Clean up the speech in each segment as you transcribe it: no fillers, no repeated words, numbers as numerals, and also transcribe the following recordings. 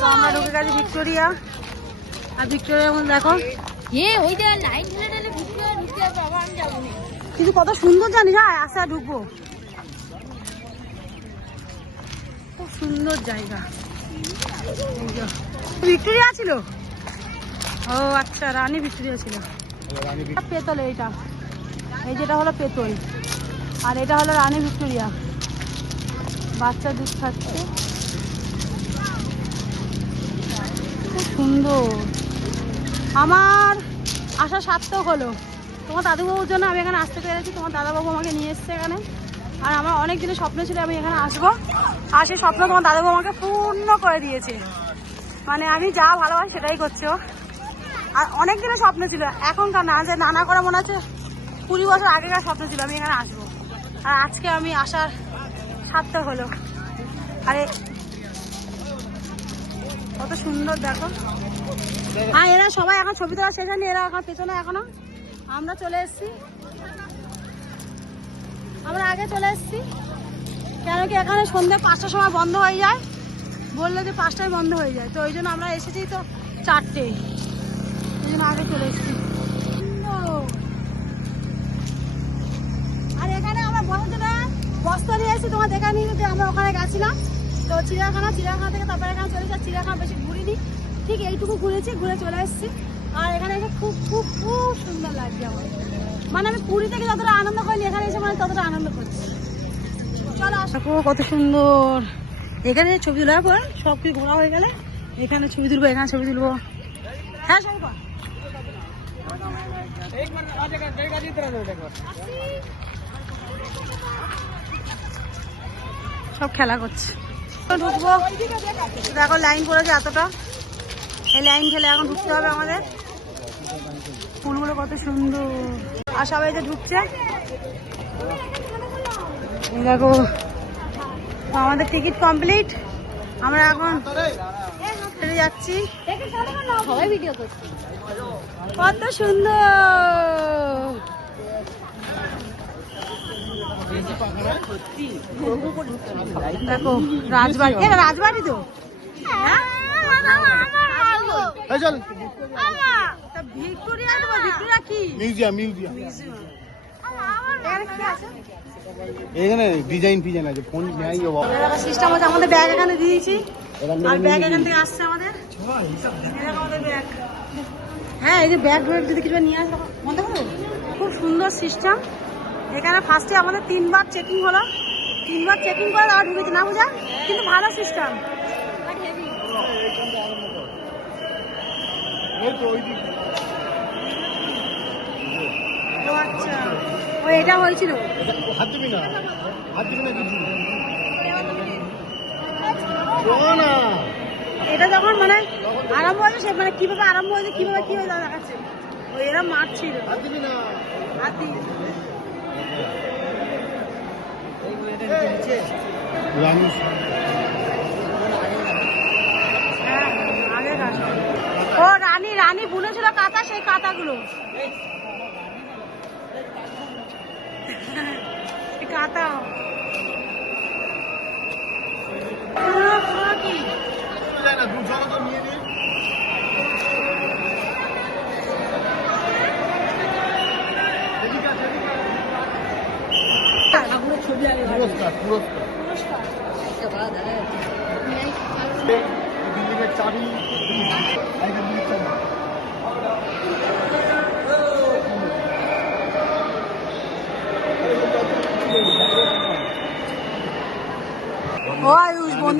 তো আমরা ঢুকে গেছি ভিক্টোরিয়া। আর ভিক্টোরিয়ার মধ্যে দেখো কিন্তু কত সুন্দর জানিস। হ্যাঁ আস্তে ঢুকবো, খুব সুন্দর জায়গা। ভিক্টোরিয়া ছিল, ও আচ্ছা রানী ভিক্টোরিয়া ছিল। পেতল এইটা, এই যেটা হলো পেতল, আর এটা হলো রানী ভিক্টোরিয়া। বাচ্চা দুধ খাচ্ছে, খুব সুন্দর। আমার আসা সার্থক হলো। তোমার দাদুবাবুর জন্য আমি এখানে আসতে পেরেছি, তোমার দাদাবাবু আমাকে নিয়ে এসছে এখানে। আর আমার অনেক দিনের স্বপ্ন ছিল আমি এখানে আসবো, আর সেই স্বপ্ন তোমার দাদাবাবু আমাকে পূর্ণ করে দিয়েছে। মানে আমি যা ভালোবাসি সেটাই করছো। আর অনেক দিনের স্বপ্ন ছিল, এখনকার না, যে নানা করে মনে হচ্ছে 20 বছর আগেকার স্বপ্ন ছিল আমি এখানে আসবো। আর আজকে আমি আসার সার্থক হলো। আরে কত সুন্দর দেখো। আর এরা সবাই এখন ছবি তোলা সেখানে, এরা এখন পেছনে এখনো। আমরা চলে এসেছি, আমরা আগে চলে এসেছি, কেন কি এখানে সন্ধ্যে 5টার সময় বন্ধ হয়ে যায়, বললো যে 5টায় বন্ধ হয়ে যায়। তো ওই জন্য আমরা এসেছি তো 4টে, ওই জন্য আগে চলে এসেছি। আর এখানে আমরা বস্তা নিয়ে এসেছি, তোমার দেখা নিয়ে যে আমরা ওখানে গেছিলাম। তো চিড়িয়াখানা থেকে তারপরে এখানে চলে এসেছি। চিড়িয়াখানা বেশি ঘুরিনি, ঠিক এইটুকু ঘুরেছি, ঘুরে চলে এসেছি। আর এখানে এসে খুব খুব খুব সুন্দর লাগছে আমার। মানে আমি পুরী থেকে যতটা আনন্দ করিনি, এখানে এসে মানে ততটা আনন্দ করছি। চলো আসো, কত সুন্দর। এখানে ছবি তোলার পর সব কিছু ঘোরা হয়ে গেলে এখানে ছবি তুলবো, এখানে ছবি তুলবো। হ্যাঁ সব সব খেলা করছে। ঢুকবো, দেখো লাইন পড়েছে এতটা, এই লাইন খেলে এখন ঢুকতে হবে আমাদের। ফুলগুলো কত সুন্দর, আর সবাই যে ঢুকছে দেখো। আমাদের টিকিট কমপ্লিট, আমরা এখন যাচ্ছি। কত সুন্দর দেখো রাজবাড়ি, এটা রাজবাড়ি তো। ভিক্টোরিয়া তো, ভিক্টোরিয়া কি মিউজিয়াম, এখানে ডিজাইন ফিজাইন আছে, ফোন নাই সিস্টেম আছে। আমাদের ব্যাগ এখানে দিয়েছি, আর ব্যাগ এখান থেকে আসছে আমাদের। আমাদের ব্যাগ, হ্যাঁ এই যে ব্যাগ যদি কিছু নিয়ে আসবে বন্ধ করবো। খুব সুন্দর সিস্টেম এখানে। ফার্স্টে আমাদের 3বার চেকিং হলো, 3বার চেকিং করে আর ঢুকেছি না বুঝা, কিন্তু ভালো সিস্টেম। আচ্ছা ও এটা হয়েছিল, এটা যখন মানে আরম্ভ হয়েছে, সে মানে কিভাবে আরম্ভ হয়েছে, কিভাবে কি হয়েছে দেখাচ্ছে। ওই এরা মারছিল হাতি। ও রানী বুনেছিল কাঁথা, সেই কাঁথাগুলো কাঁথা। চাবি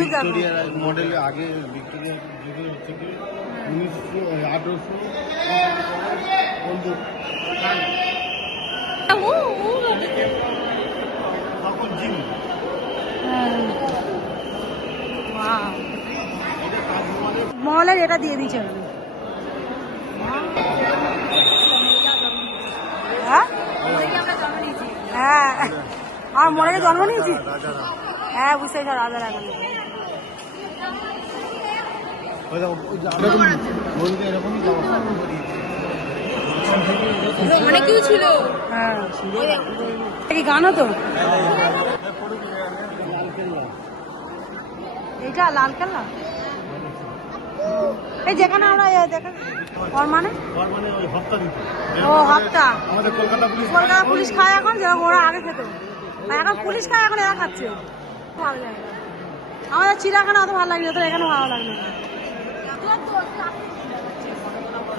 ভিক্টোরিয়ার মডেলে আগে ভিক্টোরিয়া যুগের থেকে 1800 মহলের এটা দিয়ে দিয়েছে। হ্যাঁ হ্যাঁ আমার মনে জন্ম নিয়েছি। হ্যাঁ বুঝতে পারছি, রাজা রাখা অনেক কিছু ছিল। হ্যাঁ কি গানও তো, এটা লালকেল্লা। এই যেখানে আমরা দেখা ওর মানে ওর মানে ওই হপ্তা দিত। ও হপ্তা আমাদের কলকাতা পুলিশ খায় এখন, যেরকম ওরা আগে খেত। আর এখন পুলিশ খায়, এখন এরা খাচ্ছে। ভালো লাগে আমাদের চিড়িয়াখানা অত ভালো লাগে না, তোর এখানে ভালো লাগবে।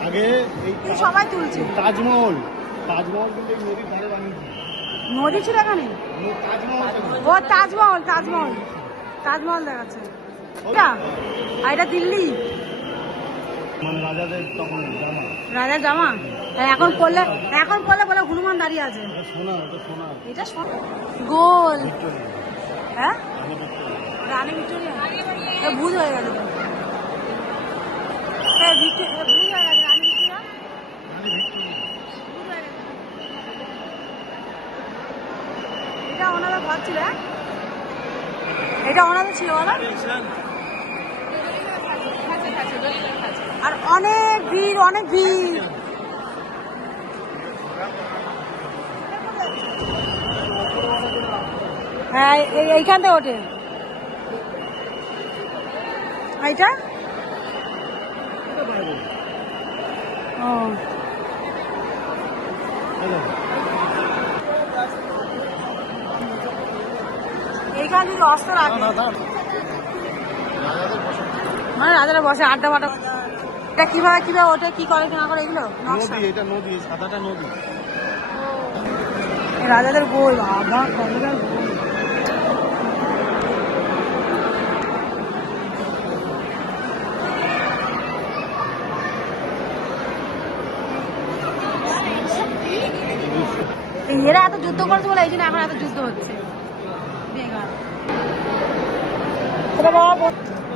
আগে এই সবাই তুলছে। তাজমহল কিন্তু এই নদীর ধারে বানিয়েছে। নদী ছিল এখানে, ও তাজমহল দেখাচ্ছে। আর এটা দিল্লি, মানে রাজাদের তখন জামা। রাজার জামা। এখন করলে বলে হনুমান দাঁড়িয়ে আছে। এটা সোনা গোল। হ্যাঁ রানী ভিক্টোরিয়া, ভূত হয়ে গেল তো। ভূত হয়ে গেছে রানী ভিক্টোরিয়া। এটা ওনাদের ঘর ছিল। এটা ওনাদের ছিল বলো। আর অনেক ভিড়। হ্যাঁ এইখান থেকে ওঠে এইটা। ও এইখান থেকে অস্ত রাখে, মানে রাজারা বসে আড্ডা ফাটা। এটা কিভাবে ওঠে, কি করে না করে এগুলো নকশা। এটা নদী, সাদাটা নদী। রাজাদের বই বাবা, কতটা বই। এরা এত যুদ্ধ করছে বলে এই জন্য এখন এত যুদ্ধ হচ্ছে।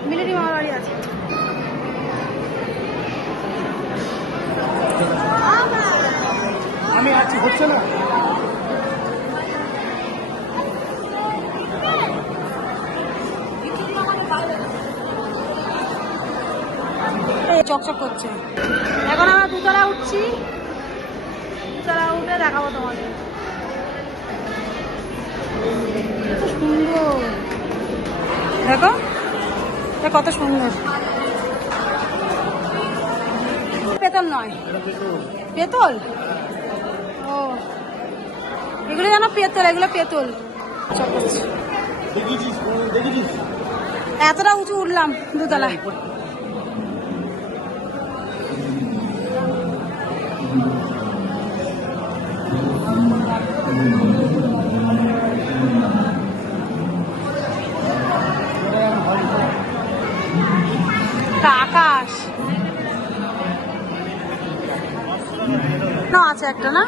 মিলিটারি মামার বাড়ি আছে। আমি আছি, হচ্ছে না। চকচক করছে। এখন আমরা দুতলা উঠছি, দুতলা উঠে দেখাবো তোমাদের। সুন্দর দেখো, কত সুন্দর। পেতল নয়, পেতল। ও এগুলো জানো পেতল, এগুলো পেতল। এতটা উঁচু উঠলাম দুতলায়। আকাশ না আছে একটা না,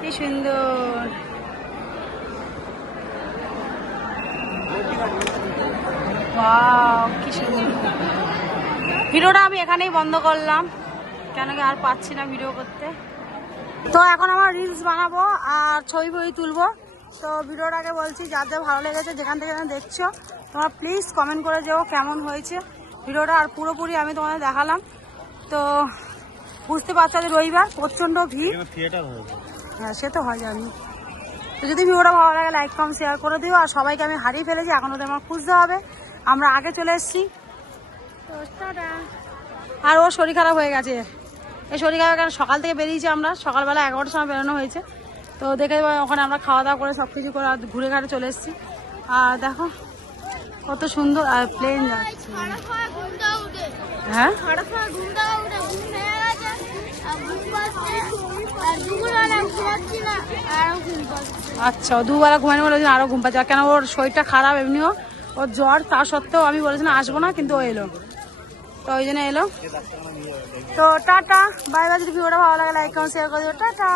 কি সুন্দর। কি সুন্দর। ভিডিওটা আমি এখানেই বন্ধ করলাম, কেন কি আর পাচ্ছি না ভিডিও করতে। তো এখন আমার রিলস বানাবো আর ছবি তুলবো। তো ভিডিওটাকে বলছি, যার যা ভালো লেগেছে যেখান থেকে দেখছো তোমরা প্লিজ কমেন্ট করে যেও কেমন হয়েছে ভিডিওটা। আর পুরোপুরি আমি তোমাদের দেখালাম। তো বুঝতে পারছো যে রবিবার প্রচণ্ড ভিড়। হ্যাঁ সে তো হয় জানি। তো যদি ভিডিওটা ভালো লাগে লাইক কমেন্ট শেয়ার করে দিও। আর সবাইকে আমি হারিয়ে ফেলেছি, এখন ওদের আমার খুঁজতে হবে। আমরা আগে চলে এসেছি। আর ওর শরীর খারাপ হয়ে গেছে। এই শরীর খারাপ কারণ সকাল থেকে বেরিয়েছি আমরা, সকালবেলা 11টার সময় বেরোনো হয়েছে। তো দেখে ওখানে আমরা খাওয়া দাওয়া করে সব কিছু করে ঘুরে ঘাটে চলে এসেছি। আর দেখো কত সুন্দর। আর প্লেন যাচ্ছে। হ্যাঁ আচ্ছা, দুবেলা ঘুমানো বলে আরো ঘুম পাচ্ছে। কেন ওর শরীরটা খারাপ, এমনিও ওর জ্বর, তা সত্ত্বেও আমি বলেছিলাম আসবো না, কিন্তু ও এলো। তো ওই জন্য এলো। তো টাটা বাই বাই। যদি ভিডিওটা ভালো লাগে লাইক কমেন্ট শেয়ার করে দিও। টাটা।